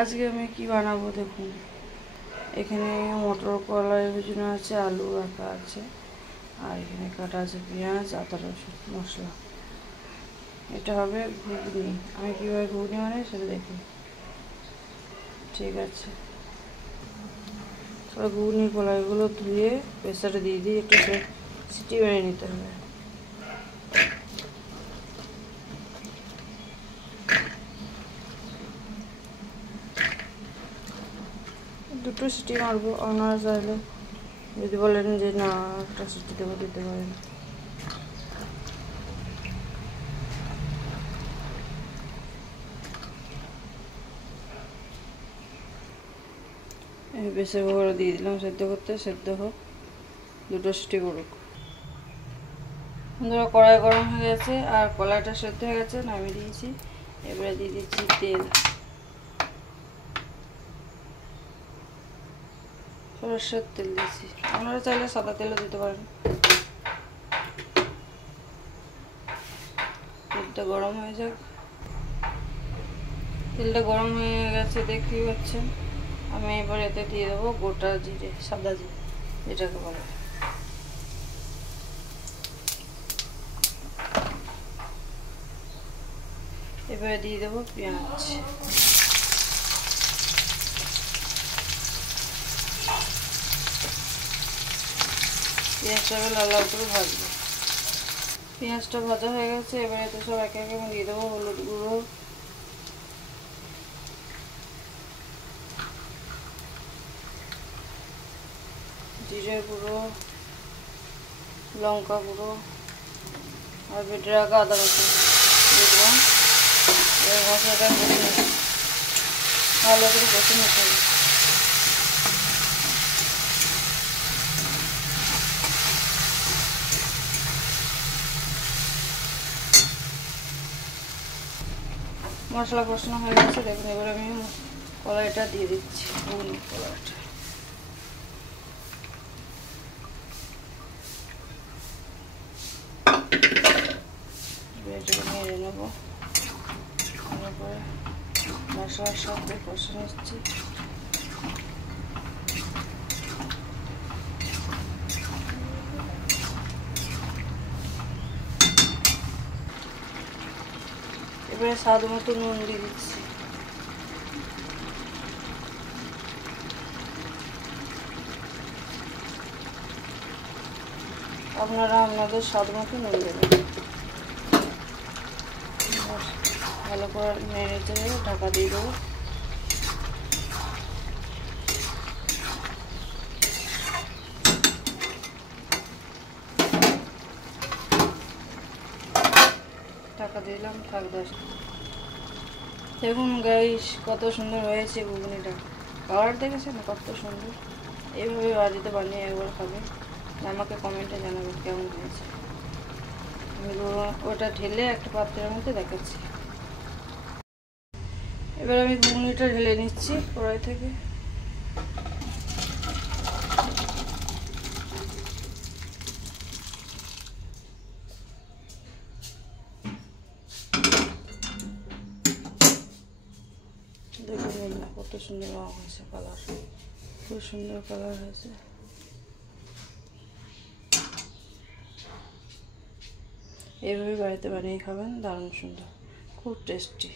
আজকে আমি কি বানাবো দেখুন। এখানে মটর কলাই ভেজানো আছে, আলু রাখা আছে, আর এখানে কাটা আছে পেঁয়াজ, আদা রসুন মশলা। এটা হবে ঘুগনি। আমি কীভাবে ঘুগনি বানাই সেটা দেখুন। ঠিক আছে, তাহলে ঘুগনি কলাইগুলো ধুয়ে প্রেসারে দিয়ে দিই, একটু সিটি মেরে নিতে হবে। দুটো সিটি মারবো, আপনারা চাইলে যদি বলেন যে না একটা সিটি দেবো দিতে পারেন। বেশি করে দিয়ে দিলাম সেদ্ধ করতে, সেদ্ধ হোক, দুটো সিটি করুক। বন্ধুরা, কড়াই গরম হয়ে গেছে আর কলাইটা সেদ্ধ হয়ে গেছে, নামিয়ে দিয়েছি। এবারে দিয়ে দিচ্ছি তেল, সরষের তেল দিয়েছি, আপনারা চাইলে সাদা তেলও দিতে পারেন। তেলটা গরম হয়ে যাক। তেলটা গরম হয়ে গেছে দেখতেই পাচ্ছেন। আমি এবার এতে দিয়ে দেবো গোটা জিরে, সাদা জিরে যেটাকে বলে। এবারে দিয়ে দেবো পেঁয়াজ। পেঁয়াজটাকে লাল লাল করে ভাজবো। পেঁয়াজটা ভাজা হয়ে গেছে, এবারে এতে সব একে একে আমি দিয়ে দেবো হলুদ গুঁড়ো, জিরে গুঁড়ো, লঙ্কা গুঁড়ো আর বেটে রাখা আদা রসুন দিয়ে দিলাম। এবার মশলাটা ভালো করে কষে নিতে হবে। মশলা কষানো হয়ে গেছে দেখুন। এবার আমি কলাইটা দিয়ে দিচ্ছি, ঘুগনি কলাইটা। এটাকে নেড়ে নেবো, তারপরে মশলার সাথে কষে নিচ্ছি। এবারে স্বাদ মতো নুন দিয়ে দিচ্ছি। আপনারা আপনাদের স্বাদ মতো নুন দেবেন। ভালো করে নেড়ে চেড়ে ঢাকা দিয়ে দেবো। ঢাকা দিলাম, থাক 10। দেখুন গাইস, কত সুন্দর হয়েছে ঘুগনিটা। কালার দেখেছেন কত সুন্দর। এইভাবে বাড়িতে বানিয়ে একবার খাবেন, আমাকে কমেন্টে জানাবেন কেমন হয়েছে। আমি ওটা ঢেলে একটা পাত্রের মধ্যে দেখাচ্ছি। এবার আমি ঘুগনিটা ঢেলে নিচ্ছি কড়াই থেকে। দেখুন কত সুন্দর রং হয়েছে, কালার খুব সুন্দর কালার হয়েছে। এইভাবে বাড়িতে বানিয়ে খাবেন, দারুণ সুন্দর, খুব টেস্টি।